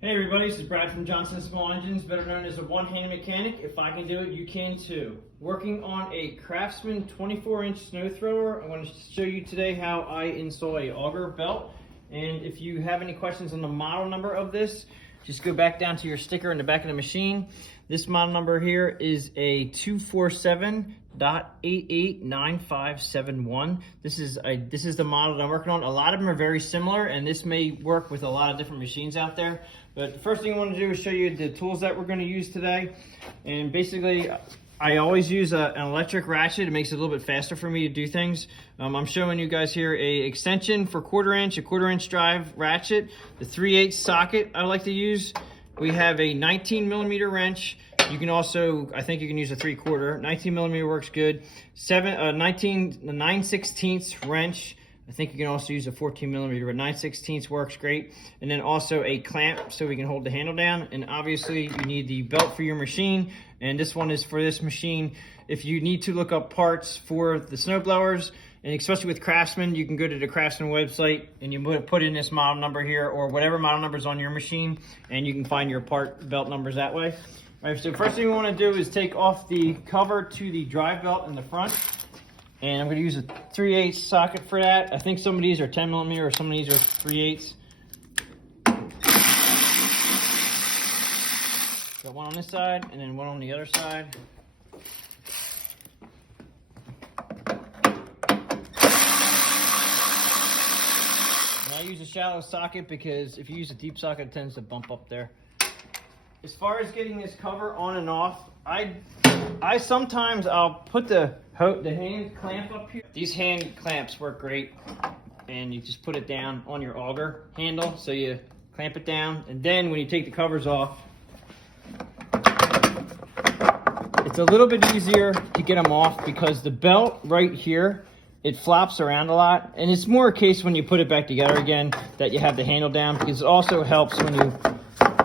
Hey everybody, this is Brad from Johnson Small Engines, better known as a one-handed mechanic. If I can do it, you can too. Working on a Craftsman 24-inch snow thrower. I'm going to show you today how I install a auger belt. And if you have any questions on the model number of this, just go back down to your sticker in the back of the machine. This model number here is a 247.889571. This is the model that I'm working on. A lot of them are very similar, and this may work with a lot of different machines out there. But the first thing I want to do is show you the tools that we're going to use today. And basically, I always use an electric ratchet. It makes it a little bit faster for me to do things. I'm showing you guys here a extension for a quarter inch drive ratchet, the 3/8 socket I like to use. We have a 19 millimeter wrench. You can also, I think you can use a 3/4. 19 millimeter works good. 9/16 wrench. I think you can also use a 14 millimeter, but 9/16 works great. And then also a clamp so we can hold the handle down. And obviously you need the belt for your machine. And this one is for this machine. If you need to look up parts for the snow blowers, and especially with Craftsman, you can go to the Craftsman website and you put in this model number here or whatever model number is on your machine, and you can find your part belt numbers that way. All right, so first thing we want to do is take off the cover to the drive belt in the front. And I'm going to use a 3/8 socket for that. I think some of these are 10 millimeter or some of these are 3/8. Got one on this side and then one on the other side. And I use a shallow socket because if you use a deep socket, it tends to bump up there. As far as getting this cover on and off, I'll put the hand clamp up here. These hand clamps work great, and you just put it down on your auger handle. So you clamp it down, and then when you take the covers off, it's a little bit easier to get them off because the belt right here, it flops around a lot, and it's more a case when you put it back together again that you have the handle down, because it also helps when you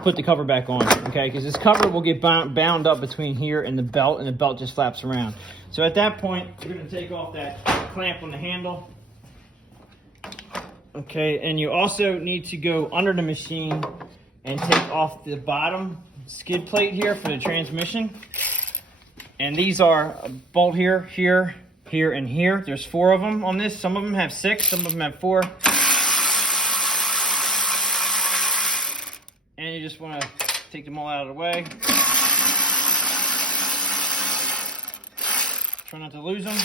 put the cover back on, okay? Because this cover will get bound up between here and the belt just flaps around. So at that point, we're gonna take off that clamp on the handle. Okay, and you also need to go under the machine and take off the bottom skid plate here for the transmission. And these are a bolt here, here, here, and here. There's 4 of them on this. Some of them have 6, some of them have 4. And you just want to take them all out of the way. Try not to lose them.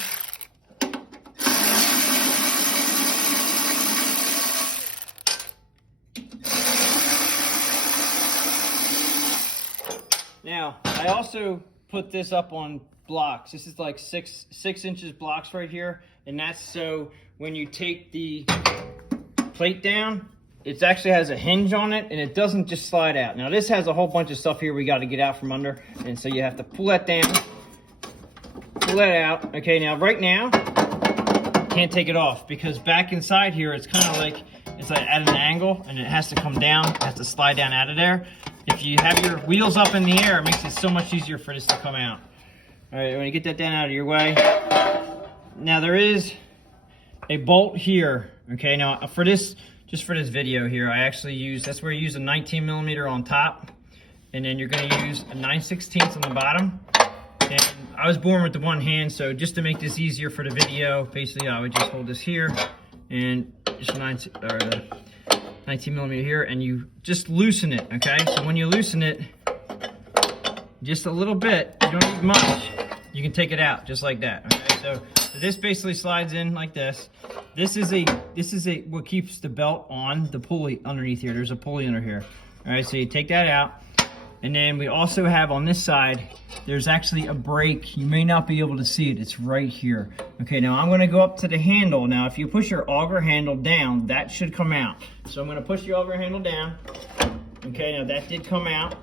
Now, I also put this up on blocks. This is like 6 inches blocks right here. And that's so when you take the plate down, it actually has a hinge on it, and it doesn't just slide out. Now this has a whole bunch of stuff here we got to get out from under, and so you have to pull that down, pull that out. Okay, now right now, can't take it off because back inside here, it's kind of like, it's like at an angle, and it has to come down, it has to slide down out of there. If you have your wheels up in the air, it makes it so much easier for this to come out. All right, when you get that down out of your way. Now there is a bolt here, okay? Now for this, just for this video here, I actually use, that's where you use a 19 millimeter on top, and then you're gonna use a 9/16 on the bottom. And I was born with the one hand, so just to make this easier for the video, basically I would just hold this here, and just 19 millimeter here, and you just loosen it, okay? So when you loosen it, just a little bit, you don't need much, you can take it out just like that, okay? So this basically slides in like this. This is what keeps the belt on the pulley underneath here. There's a pulley under here. All right, so you take that out. And then we also have on this side, there's actually a brake. You may not be able to see it. It's right here. Okay, now I'm gonna go up to the handle. Now, if you push your auger handle down, that should come out. So I'm gonna push the auger handle down. Okay, now that did come out.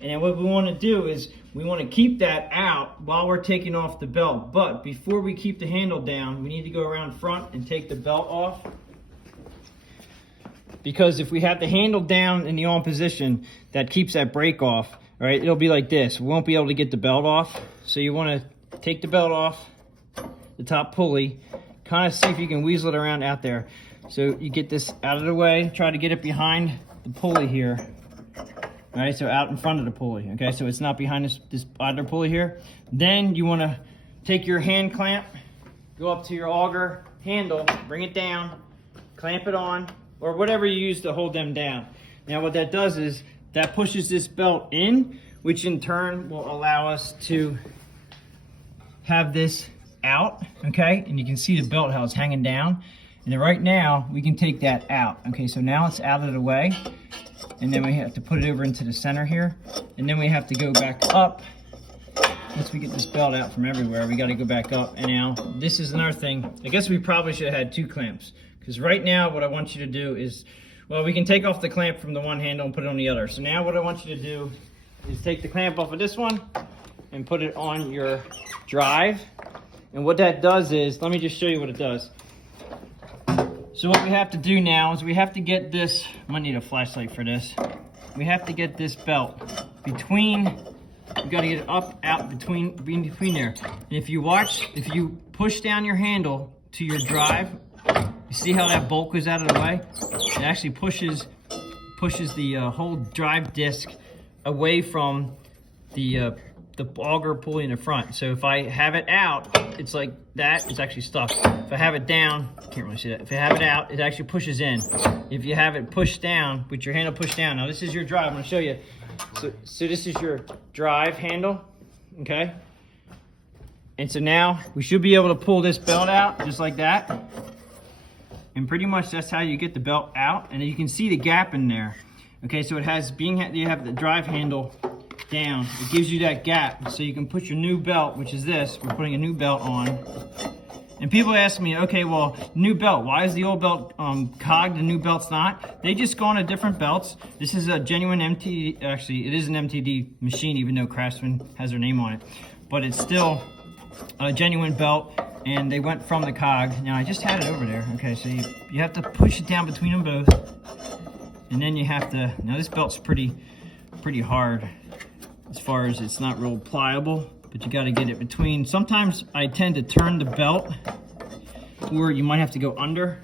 And then what we wanna do is we want to keep that out while we're taking off the belt. But before we keep the handle down, we need to go around front and take the belt off. Because if we have the handle down in the on position, that keeps that brake off. All right, it'll be like this. We won't be able to get the belt off. So you want to take the belt off the top pulley, kind of see if you can weasel it around out there. So you get this out of the way, try to get it behind the pulley here. All right, so out in front of the pulley, okay? So it's not behind this other pulley here. Then you wanna take your hand clamp, go up to your auger handle, bring it down, clamp it on, or whatever you use to hold them down. Now what that does is, that pushes this belt in, which in turn will allow us to have this out, okay? And you can see the belt, how it's hanging down. And then right now, we can take that out. Okay, so now it's out of the way. And then we have to put it over into the center here. And then we have to go back up. Once we get this belt out from everywhere, we gotta go back up. And now, this is another thing. I guess we probably should have had 2 clamps. Because right now, what I want you to do is, well, we can take off the clamp from the one handle and put it on the other. So now what I want you to do is take the clamp off of this one and put it on your drive. And what that does is, let me just show you what it does. So what we have to do now is we have to get this, I might need a flashlight for this. We have to get this belt between, we gotta get it up, out, between there. And if you watch, if you push down your handle to your drive, you see how that bolt goes out of the way? It actually pushes the whole drive disc away from the auger pulley in the front. So if I have it out, it's like that, it's actually stuck. If I have it down, can't really see that. If I have it out, it actually pushes in. If you have it pushed down, with your handle pushed down, now this is your drive, I'm gonna show you. So this is your drive handle, okay? And so now we should be able to pull this belt out just like that. And pretty much that's how you get the belt out. And you can see the gap in there. Okay, so it has, you have the drive handle down, it gives you that gap, so you can put your new belt, which is this, we're putting a new belt on. And people ask me, okay, well, new belt, why is the old belt cogged, the new belt's not? They just go on to different belts. This is a genuine MTD, actually, it is an MTD machine, even though Craftsman has their name on it. But it's still a genuine belt, and they went from the cog. Now, I just had it over there. Okay, so you have to push it down between them both. And then you have to, now this belt's pretty hard. As far as it's not real pliable, but you got to get it between. Sometimes I tend to turn the belt, or you might have to go under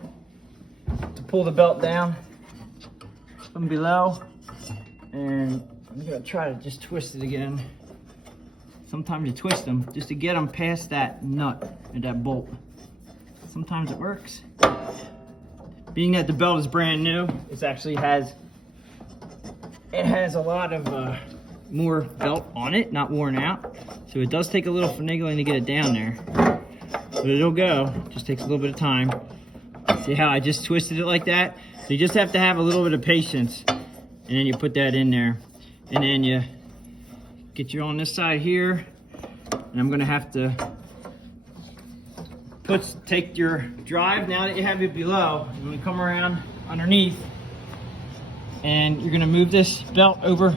to pull the belt down from below. And I'm gonna try to just twist it again. Sometimes you twist them just to get them past that nut or that bolt. Sometimes it works. Being that the belt is brand new, it actually has a lot of more belt on it, not worn out. So it does take a little finagling to get it down there. But it'll go, just takes a little bit of time. See how I just twisted it like that? So you just have to have a little bit of patience. And then you put that in there. And then you get you on this side here. And I'm gonna have to take your drive, now that you have it below, you're gonna come around underneath and you're gonna move this belt over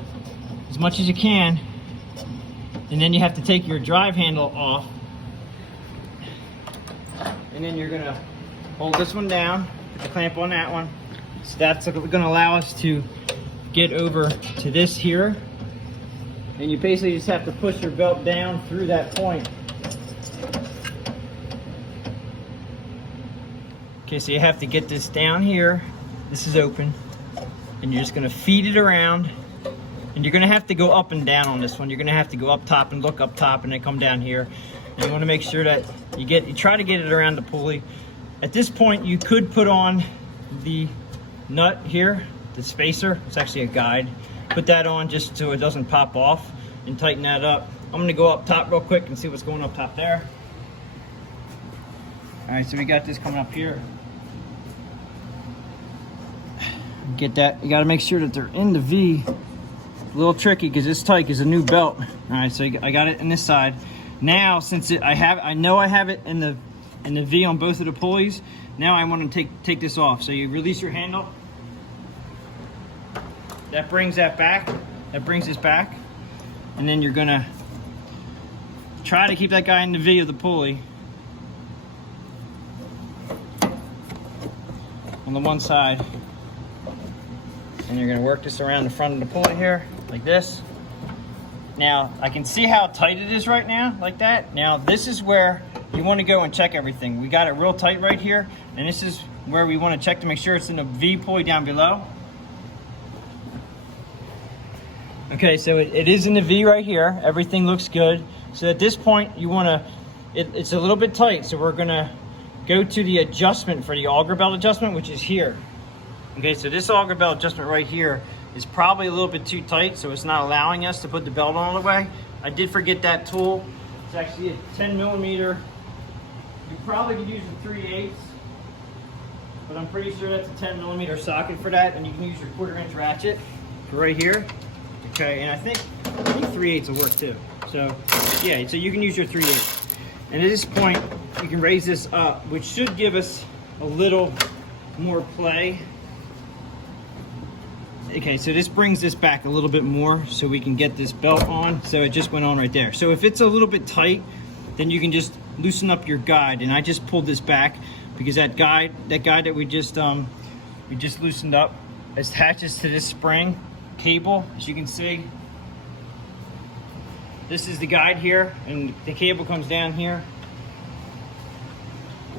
as much as you can, and then you have to take your drive handle off, and then you're gonna hold this one down, put the clamp on that one. So that's gonna allow us to get over to this here, and you basically just have to push your belt down through that point. Okay, so you have to get this down here. This is open, and you're just gonna feed it around. And you're gonna have to go up and down on this one. You're gonna have to go up top and look up top and then come down here. And you wanna make sure that you try to get it around the pulley. At this point, you could put on the nut here, the spacer. It's actually a guide. Put that on just so it doesn't pop off, and tighten that up. I'm gonna go up top real quick and see what's going up top there. All right, so we got this coming up here. Get that, you gotta make sure that they're in the V. A little tricky because it's tight because a new belt. All right, so I got it in this side. Now, since I know I have it in the V on both of the pulleys, now I want to take this off. So you release your handle. That brings that back. That brings this back. And then you're gonna try to keep that guy in the V of the pulley on the one side. And you're gonna work this around the front of the pulley here, like this. Now, I can see how tight it is right now, like that. Now, this is where you wanna go and check everything. We got it real tight right here, and this is where we wanna check to make sure it's in the V pulley down below. Okay, so it is in the V right here. Everything looks good. So at this point, you want to, it's a little bit tight. So we're going to go to the adjustment for the auger belt adjustment, which is here. Okay, so this auger belt adjustment right here is probably a little bit too tight, so it's not allowing us to put the belt on all the way. I did forget that tool. It's actually a 10 millimeter. You probably could use a 3/8, but I'm pretty sure that's a 10 millimeter socket for that, and you can use your 1/4 inch ratchet for right here. Okay, and I think 3/8 will work too. So yeah, so you can use your 3/8. And at this point, you can raise this up, which should give us a little more play. Okay, so this brings this back a little bit more so we can get this belt on. So it just went on right there. So if it's a little bit tight, then you can just loosen up your guide. And I just pulled this back because that guide that we just loosened up attaches to this spring cable, as you can see. This is the guide here, and the cable comes down here,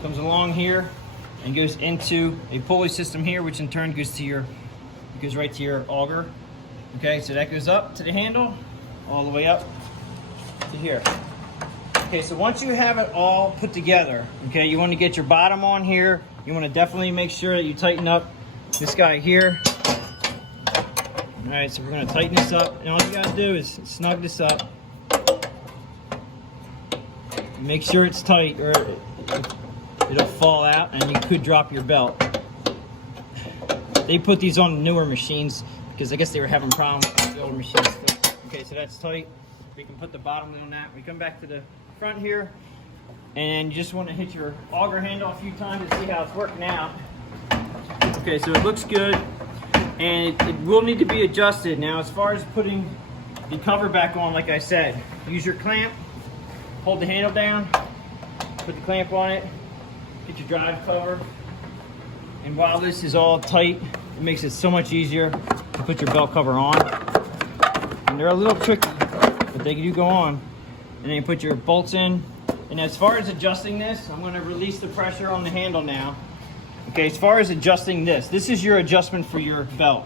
comes along here, and goes into a pulley system here, which in turn goes right to your auger. Okay, so that goes up to the handle, all the way up to here. Okay, so once you have it all put together, okay, you want to get your bottom on here. You want to definitely make sure that you tighten up this guy here. All right, so we're going to tighten this up, and all you got to do is snug this up. Make sure it's tight, or it'll fall out, and you could drop your belt. They put these on newer machines because I guess they were having problems with the older machines. Okay, so that's tight. We can put the bottom on that. We come back to the front here, and you just want to hit your auger handle a few times to see how it's working out. Okay, so it looks good, and it will need to be adjusted. Now, as far as putting the cover back on, like I said, use your clamp, hold the handle down, put the clamp on it, get your drive cover. And while this is all tight, it makes it so much easier to put your belt cover on. And they're a little tricky, but they do go on. And then you put your bolts in. And as far as adjusting this, I'm going to release the pressure on the handle now. Okay, as far as adjusting this is your adjustment for your belt.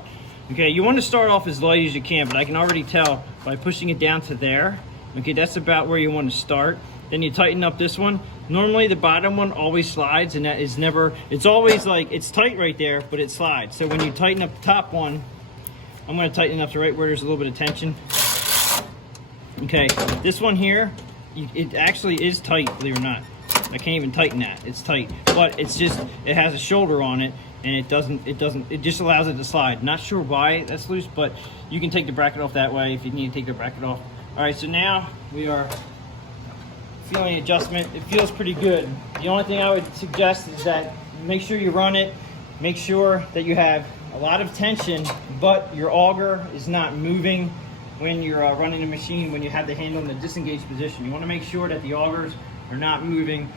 Okay, you want to start off as light as you can, but I can already tell by pushing it down to there. Okay, that's about where you want to start. Then you tighten up this one. Normally the bottom one always slides, and that is never, it's always like, it's tight right there, but it slides. So when you tighten up the top one, I'm going to tighten up to right where there's a little bit of tension. Okay, this one here, it actually is tight, believe it or not. I can't even tighten that, it's tight. But it's just, it has a shoulder on it, and it just allows it to slide. Not sure why that's loose, but you can take the bracket off that way if you need to take the bracket off. All right, so now we are feeling adjustment. It feels pretty good. The only thing I would suggest is that make sure you run it, make sure that you have a lot of tension, but your auger is not moving when you're running the machine, when you have the handle in the disengaged position. You want to make sure that the augers are not moving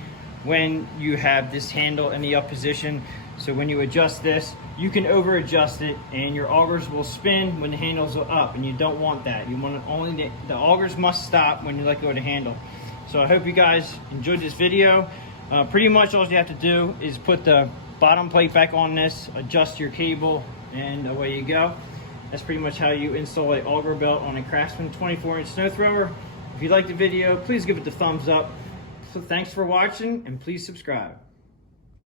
when you have this handle in the up position. So when you adjust this, you can over adjust it, and your augers will spin when the handles are up, and you don't want that. You want to only, the augers must stop when you let go of the handle. So I hope you guys enjoyed this video. Pretty much all you have to do is put the bottom plate back on this, adjust your cable, and away you go. That's pretty much how you install an auger belt on a Craftsman 24-inch snow thrower. If you liked the video, please give it the thumbs up. So thanks for watching, and please subscribe.